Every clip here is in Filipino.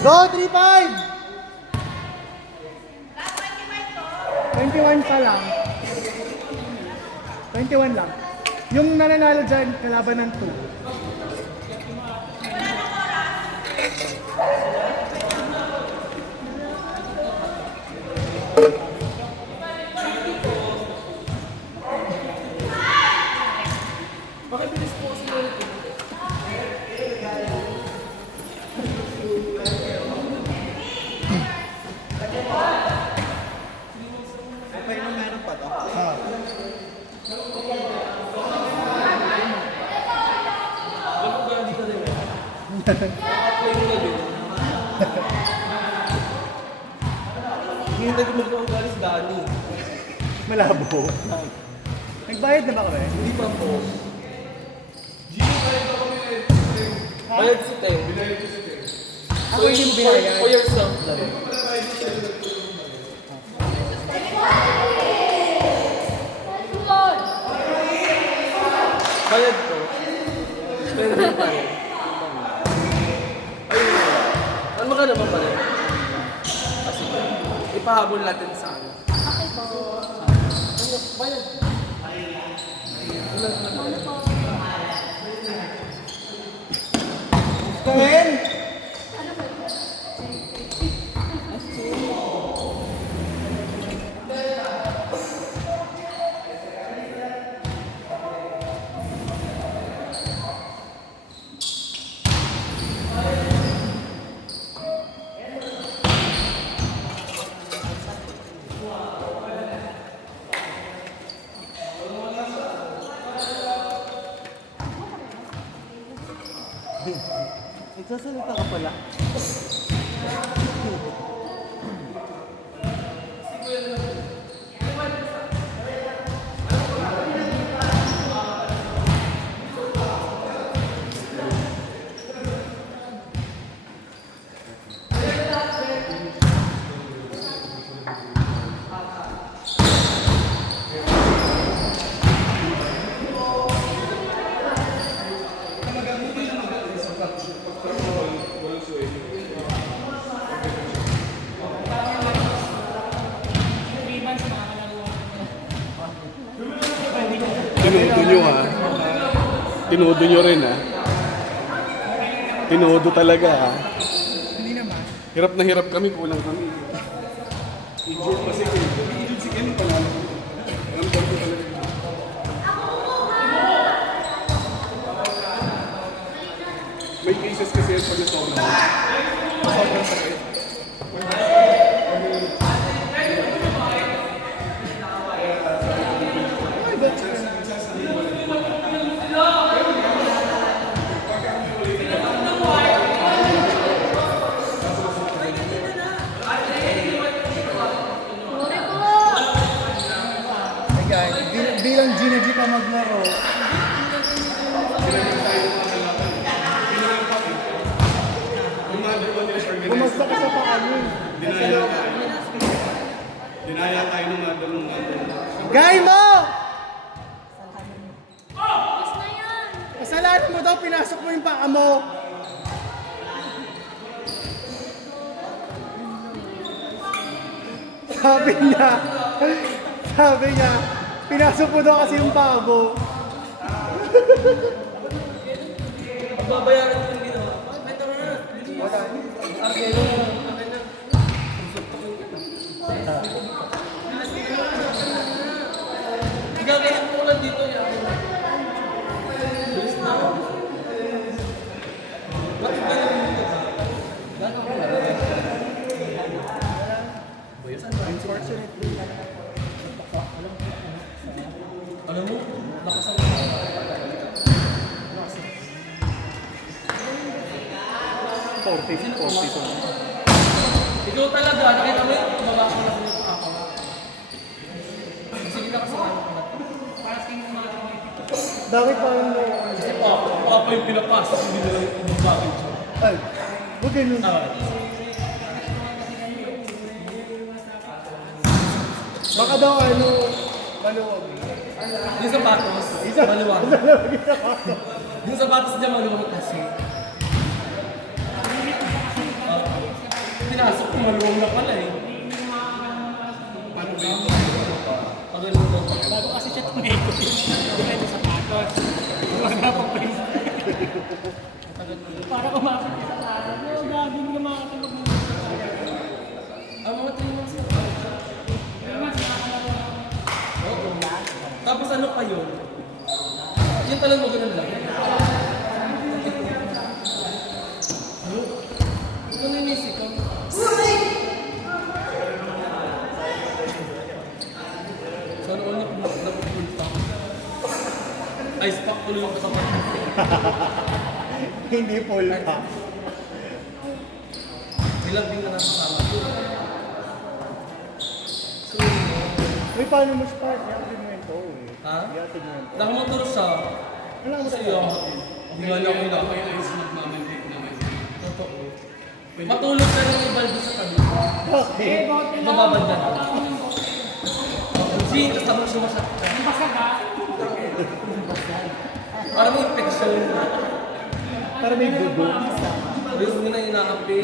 Go, 3-5! 21 pa lang. 21 lang. Yung nananalo dyan, kalaban ng 2. Bakit bilis po si Lolo? Okay na meron pa to. Ah. Bakit ba hindi ka rin? Naka-play mo na din. Hindi na mag-ugali si Dani. Malabo. Nagbayad na ba kami? Hindi pa po. Bayad si Te. Ako hindi mo binayad. For yourself lang. Bayad ko. Pero hindi pa rin. Ayun. Ano magkano ba pala? Kasi ipahabol natin sa ano. Okay po. Ano? Bayad. Gawin! Nagsasalita ka pala. Tinodo nyo ha. Tinodo nyo rin ha. Tinodo talaga ha. Hindi naman. Hirap na hirap kami, kulang kami. Injured pa si Ken. Injured si Ken pala. Ramdam ko talaga. May cases kasi yan pag nasobra. Sobrang sakit. Sorry po. Hey guys, bilang Gina G ka maglaro. Bumagsak ka sa paa niyo. Dinaya tayo ng mga dalong Gay mo! Tapos na yan. Kasalanan mo daw, pinasok mo yung paa mo. Sabi niya, pinasok mo daw kasi yung paa mo. Babayaran ko yung ginawa. Bakit tama na? Gagawin ko lang dito yan. Bilis na. Bakit ba yung dito? Alam mo, nakasawa ka. 40. Ikaw talaga, nakita mo yun, baba ko na sa ako. Sige ka kasi ano ko na to. Bakit parang may... Kasi pa yung pinapasok, hindi nila yung bakit siya. Ay, huwag ganun. Baka daw ano, maluwag. Yung sapatos, maluwag. Yung sapatos niya maluwag kasi. maluwang na pala eh. Paano ba yun? Pagaling daw pa. Bago kasi siya tumeko. Depende sa patos. Wala pang place. Para kumasok sa patos. No, gabi hindi ka makakatulog mo. Ang mga 3 months na pa. Oo. Tapos ano pa yun? Yung talang mo ganun lang. Ano? Ito na inisip ko. Sana all napupulta. Ice pack tuloy yung kasama. Hindi full pa. Ilang din na nasasama. So, Uy, paano mo siya? Iatid mo yun to eh. ha? Iatid mo yun to. Nakamotor siya. Ano ang Kasi yung hindi nga niya kailangan. Totoo. Matulog na lang yung baldo sa tabi. Okay. Mababanda na. Hindi, tapos tapos siya masakta. Ang basag ha? Parang may infection. Para may dugo. Ayos mo na inaapi.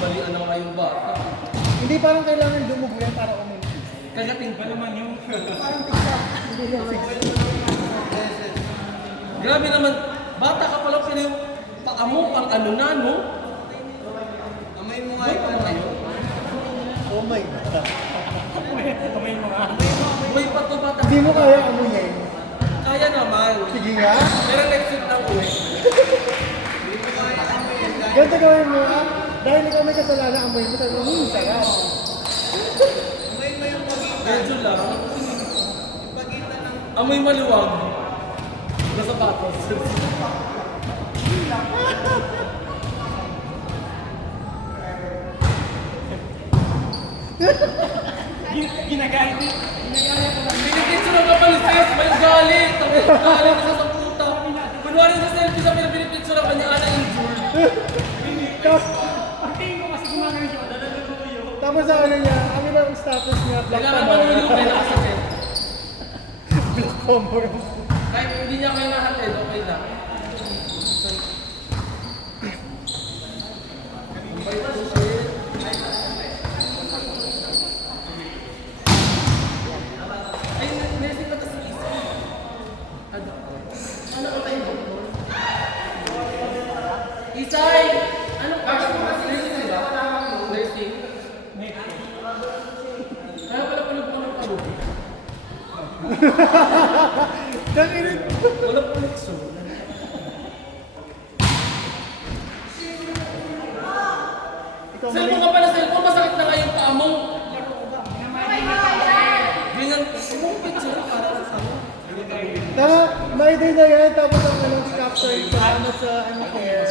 Balian na nga yung bata. Hindi parang kailangan dumugo yan para umunti. Kagating pa naman yung... Hindi yung fix. Grabe naman. Bata ka pala pero yung paa mo pang ano na, no? Amayin mo Buhay pa na kayo. Oh my God. Kamay mo nga. Buhay pa to bata. Hindi mo kaya amuyin. Kaya naman. Sige nga. Pero next week lang uwi. Ganito gawin mo ah. Dahil ikaw may kasalanan, amuyin mo. Sabi mo, sarap. Medyo lang. Amoy maluwag. Na sapatos. Ginagalit. Pinipicture ang kapalisis. May galit. May galit sa saputa. Kunwari sa selfie sa pinipicture ang kanya ana injured. Tapos, Pagtingin ko kasi gumagano siya. Dalagal ko yun. tapos sa ano niya, ano ba yung status niya? Black Kailangan manulog kayo nakasakit. Black Pomor. Kahit hindi niya kayo nahatid, okay lang. Ay, nesting pa tas easy. Ano ka tayo doktor? Isay! Ano ka? Nursing diba? Nursing? Kaya pala pala po ng palo. Danginig. Wala po nexo. Ikaw Cellphone ka pa na cellphone, masakit na nga yung paa mo. Ganyan, sumupit siya para sa sama. Tama, may day na yan. Tapos ang anong capture kasama sa ano care.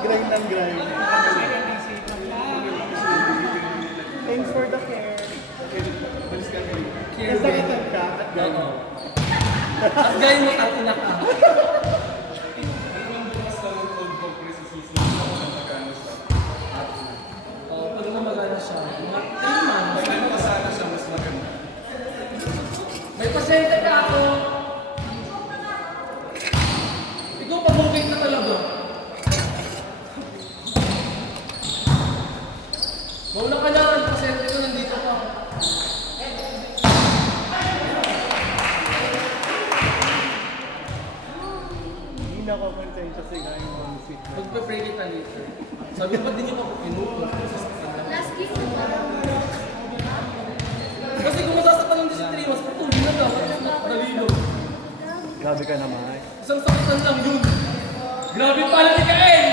Grind ng grind. Thanks for the care. Nasakitan ka at gano'n. Oo. At gaya mo, at inaka. Oo, pag namagana siya, mga 3 months. Kailan pa sana siya mas maganda? May pasyente ka ako. Ikaw, pabukit na talaga. Mauna ka na, ang pasyente ko nandito pa. Hindi na ako konsensya sa yung homesick. Magpe-pray kita later. Sabi ko, ba't di niyo pa po pinuto? Last week ko parang Kasi kung masasaktan lang din si 3 months, patuloy na dapat. Dalilo. Grabe ka naman. Isang sakitan lang yun. Grabe pala ni Kael!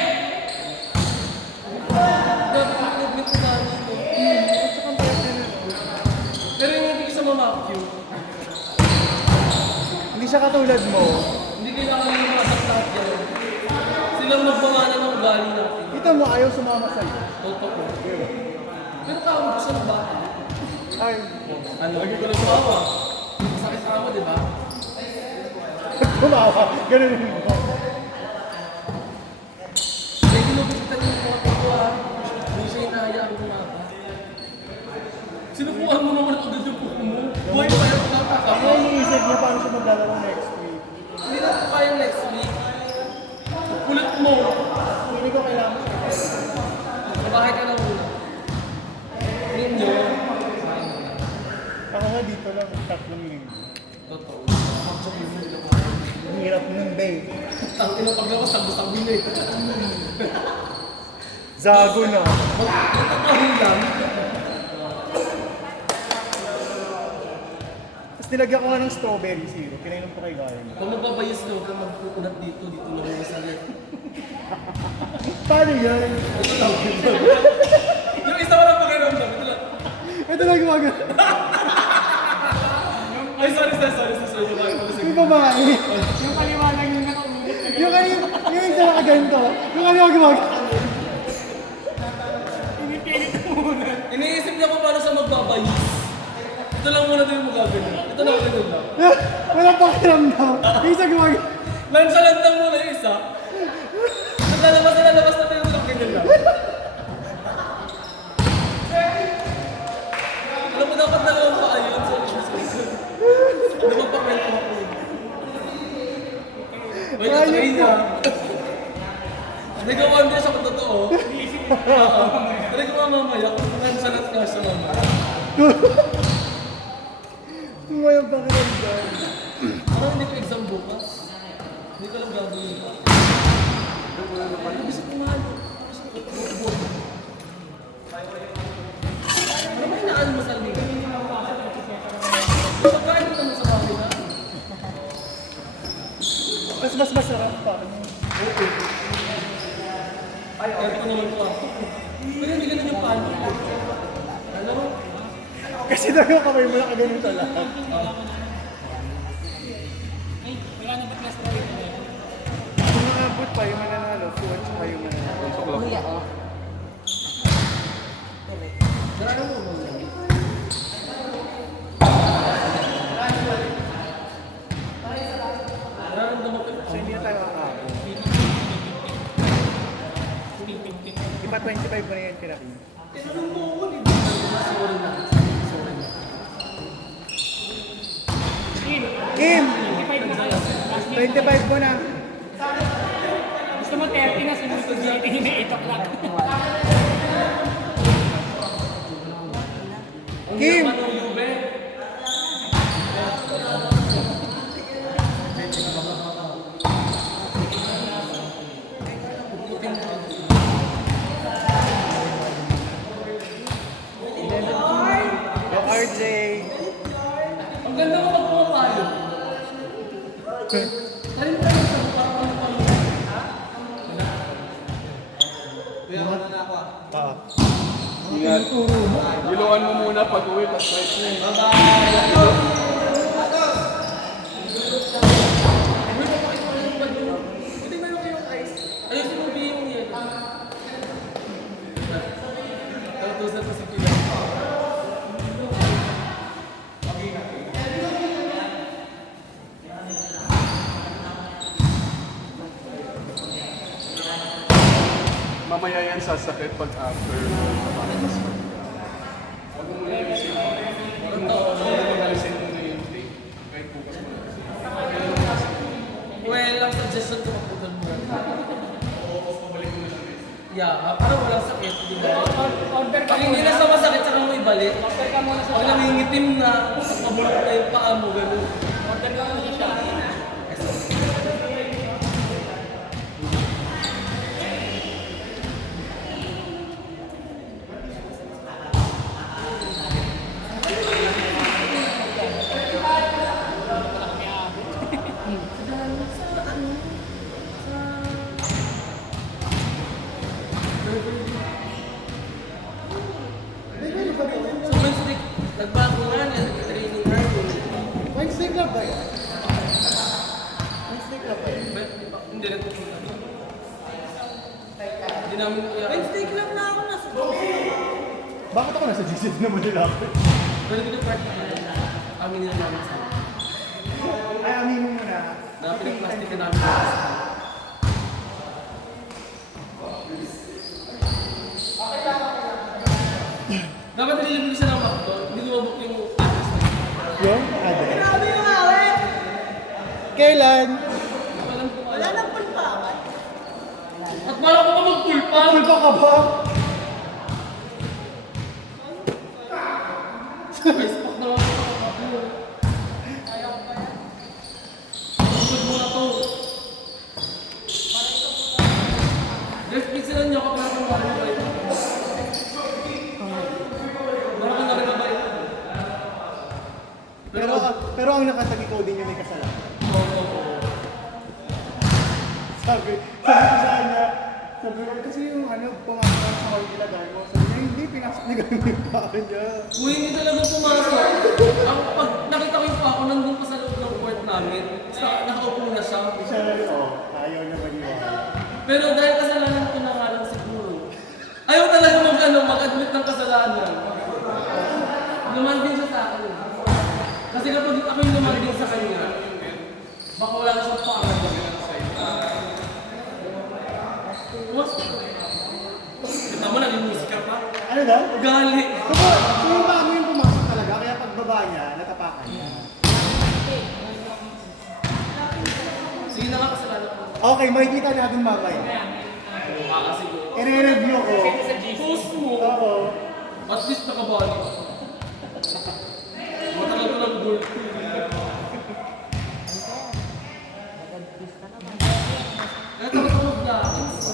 Grabe pa movement ko na dito. Pero yung hindi ko siya mamakyo. Hindi siya katulad mo. Hindi kailangan yung masak lahat yan. Silang magpamanan ng ugali natin. Kita mo, ayaw sumama sa'yo. Totoo. Pero tawag ko siya ng bata. Ay, Ano? Lagi ko lang tumawa. Masakit sa ako, di ba? tumawa. Ganun mo. May ginugupitan yung mga ko ah. Hindi siya hinahayaan kumaba. Sinukuhan mo naman agad yung puko mo. Buhay pa yung tataka Ano mo. iniisip niya paano siya maglalaro next week? Hindi na ito kaya next week. ganito lang, 3,000. Totoo. Ang hirap nun, babe. Ang ina paglabas, sabi na eh. Zago na. Magtatahin lang. Tapos nilagyan ko nga ng strawberry syrup. Pinainom ko kay Garen. Kung magbabayas ka, huwag kang magpupunat dito lang muna sa left. Paano yan? Yung isa walang pakiramdam, ito lang. Ito lang gumagano. Ay, sorry. Yung babae. Yung paliwanag yung nakaulit. Yung kanina, yung isa nakaganto. Yung kanina gumagano. Pinipilit mo muna. Iniisip niya kung paano siya magbabayas. Ito lang muna din yung magagano. Ito lang ganun lang. Walang pakiramdam. Yung isa gumagano. Nonchalant lang muna yung isa. Lalabas na tayo ng ganyan lang. Alam mo, dapat dalawang paa yun. Ano ba pakwento ako yun? Wait, natry niya. Nag-wonder siya kung totoo. Try ko mamamaya kung nonchalant nga siya mamaya. Walang pakiramdam. Parang hindi ko exam bukas. Hindi ko lang gagawin. Gusto ko mahal. Ano ba inaan mo sa liga? Pagkain mo naman sa bahay na. Mas masarap pa. Kaya pa naman po ako. Pero hindi ganun yung paano. Alam mo? Kasi daw yung kamay mo nakaganito lahat. Ay, wala na ba't last na rin? Kung nakabot pa yung mananalo, kuwan tsaka yung mananalo. Narano mo mo yan? Nararamdaman ko. So hindi na tayo kakabot. Ipa 25 mo na yan kinakin. Tinanong mo ako, hindi ba? Sorry na. Kim! 25 na kayo. Last minute. 25 mo na. Gusto mo 30 na, sunod ko 30 na 8 o'clock. Kim! Ano yung Yube? Go RJ! Ang ganda mo magpapalo. Tayo tayo sa parang ano. Pa. Ingat. Giluan mo muna pag-uwi, tapos right na yun. Ayusin mo yung yan. Tautusan ko si Pila. Mamaya yan sasakit pag after. Huwag mo muna yung isip. Huwag mo alisin muna yung tape. Kahit bukas mo na. Well, ang suggestion ko magputan mo. Oo, pabalik mo na lang. Yeah, parang walang sakit, di ba? Order ka Pag hindi muna. na sa masakit, saka mo ibalik. Order ka muna sa Pag Shopee. nangingitim na, mabulok na yung paa mo, gano'n. Order ka muna sa Shopee. So, Wednesday, nagbago nga na, nag-training nga yun. Wednesday club ba yan? Wednesday club ba yan? Hindi rin pupunta doon. Hindi namin kaya. Wednesday club na ako nasa Bakit ako nasa GC naman nila? Pwede ko yung part na amin nila namin sa Ay, amin mo muna. na pinag-plastic na namin sa dapat nililibre siya ng McDo, hindi lumabok yung address na yun. Yung address. Grabe yung awit! Kailan? Walang po wala nang pulpakan. At wala ko pa magpulpa. Pulpa ka ba? Ice pack na ako. pag ikaw din yung may kasalanan. Sabi ko sa kanya, sabi ko kasi yung pumasok ako sa hall ilagay mo. Sabi niya, hindi, pinasok ni Gano yung paa niya. Uy, hindi talaga pumasok. Ang pag nakita ko yung pako, nandun pa sa loob ng court namin. Nakaupo na siya. Siya na rin, ayaw na maniwala. Pero dahil kasalanan ko na nga lang siguro. Ayaw talaga mag-admit ng kasalanan. Lumandin siya sa akin. Kasi kapag ako yung lumandin sa kanya, baka wala na siyang pangalan. Kita mo, naging musika pa. Ano daw? Ugali. So yung bago yung pumasok talaga, kaya pagbaba niya, natapakan niya. Sige na nga kasalanan ko. Okay, makikita natin mamaya. Siguro. I-review ko. Post mo. Oo. At least nakabali. Matagal ko ng gold. Kaya takot ako mag-blacks.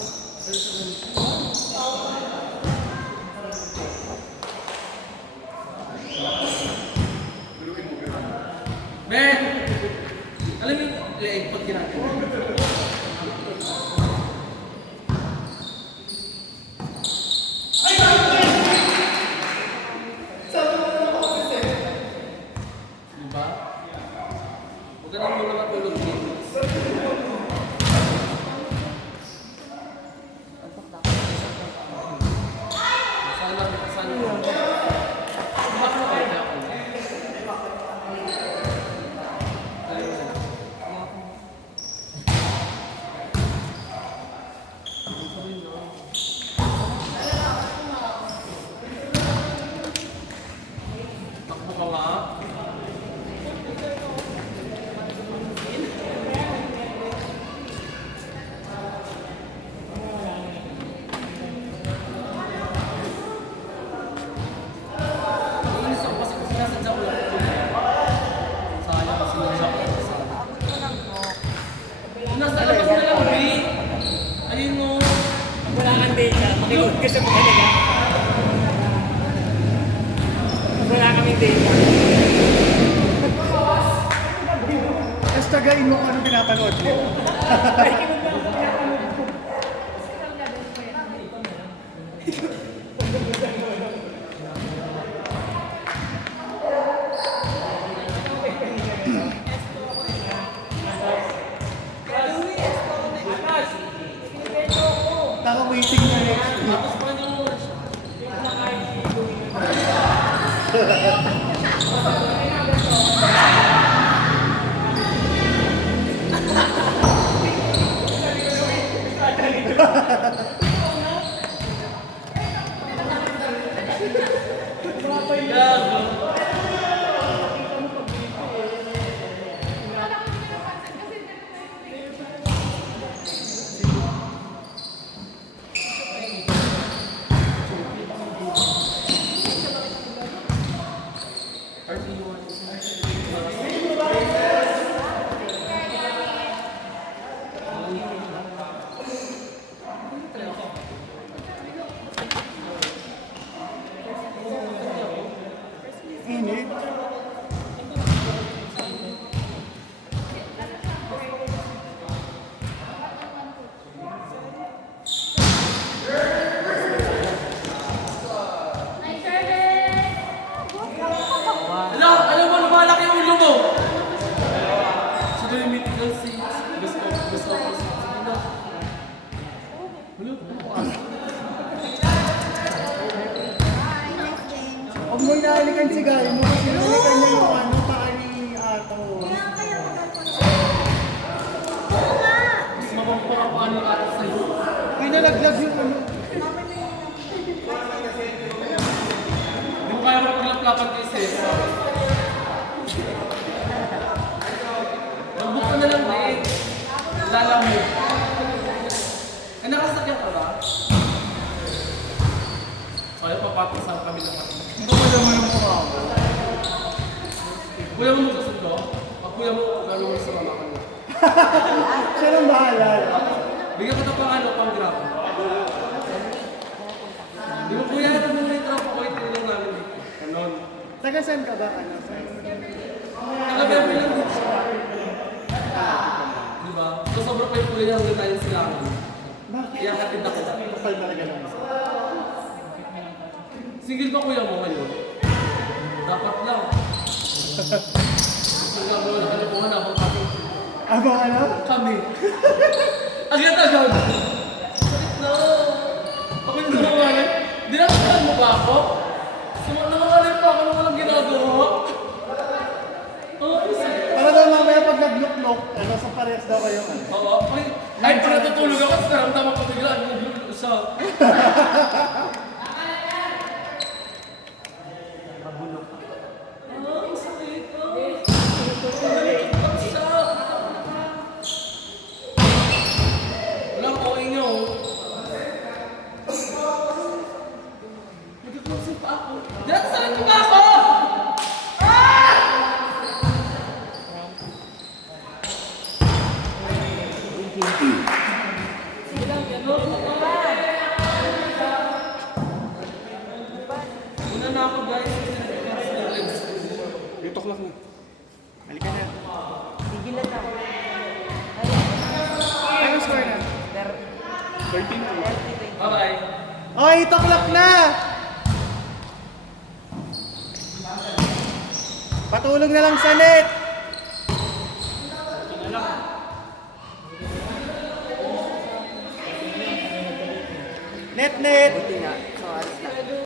Ben! Alam mo yung leeg pag ginagawa? Diba? Huwag ka nang muna matulog dito. Sana. Bakit ako kaya ako? Takbo ka nga. Inis ako kasi sinasadya ko lang ito. Sayang kasi sinadya ko lang sa nasa labas na lang, B. Ayun mo. Wala kang data. Makinig ka sa mga nila. Wala kaming data. Tapos tagayin mo kung ano pinapanood mo. Naka-waiting na next week. Tapos pa yung Init. alam mo, lumalaki yung ulo mo. Siguro yung mythical scenes. Gusto ko. Sige na. Ulo. Huwag mo inahalikan si Gary mo kasi inahalikan niya yung paa ni Ato. Mas mapapapaan yung atas sa'yo. Pinalaglag yung Hindi mo kaya magpaglaplapan kay Sis. Mag-book ka na lang din. Lala mo. Eh, nakasakyan ka ba? So, ayaw papapasan kami ng kami. Ito mo naman yung kumama. Kuya mo magsusod ko? Pag kuya mo, gano'n mo sa mama ka na. Siya nang bahala. Bigyan ko na pang grab. Di ba kuya, ito mo may trap ako, itulong namin dito. Ganon. Taga saan ka ba? Naka-bebe lang din siya. Diba? So sobrang pa yung kulay hanggang tayo sila ako. Kaya katid ako. Kapal talaga lang. Single ba kuya mo ngayon? Dapat lang. Ang gagawa na kalipungan habang kami. Abang ano? Kami. Agad-agad. Sakit na. Ako yung nangangalan. Dinakasahan mo ba ako? Nangangalan pa ako nung walang ginagawa. Oo, sakit. Para daw mamaya pag nag-look-look, ano, sa parehas daw kayo. Ano? Oo. Ay, pag natutulog ako, tapos naramdaman ko bigla, ano yung isa. Ang sakit. Ang isa. Walang okay niyo. Nag-closing pa ako. Dati sakit mo ba ako? Una na ako guys. Dito clock na. Halika na. Tigil na ako. Ano score na? 13 to. Bye-bye. Oh, 8 o'clock na! Patulog na lang sa net! Net, net! Buti nga. So, alis na.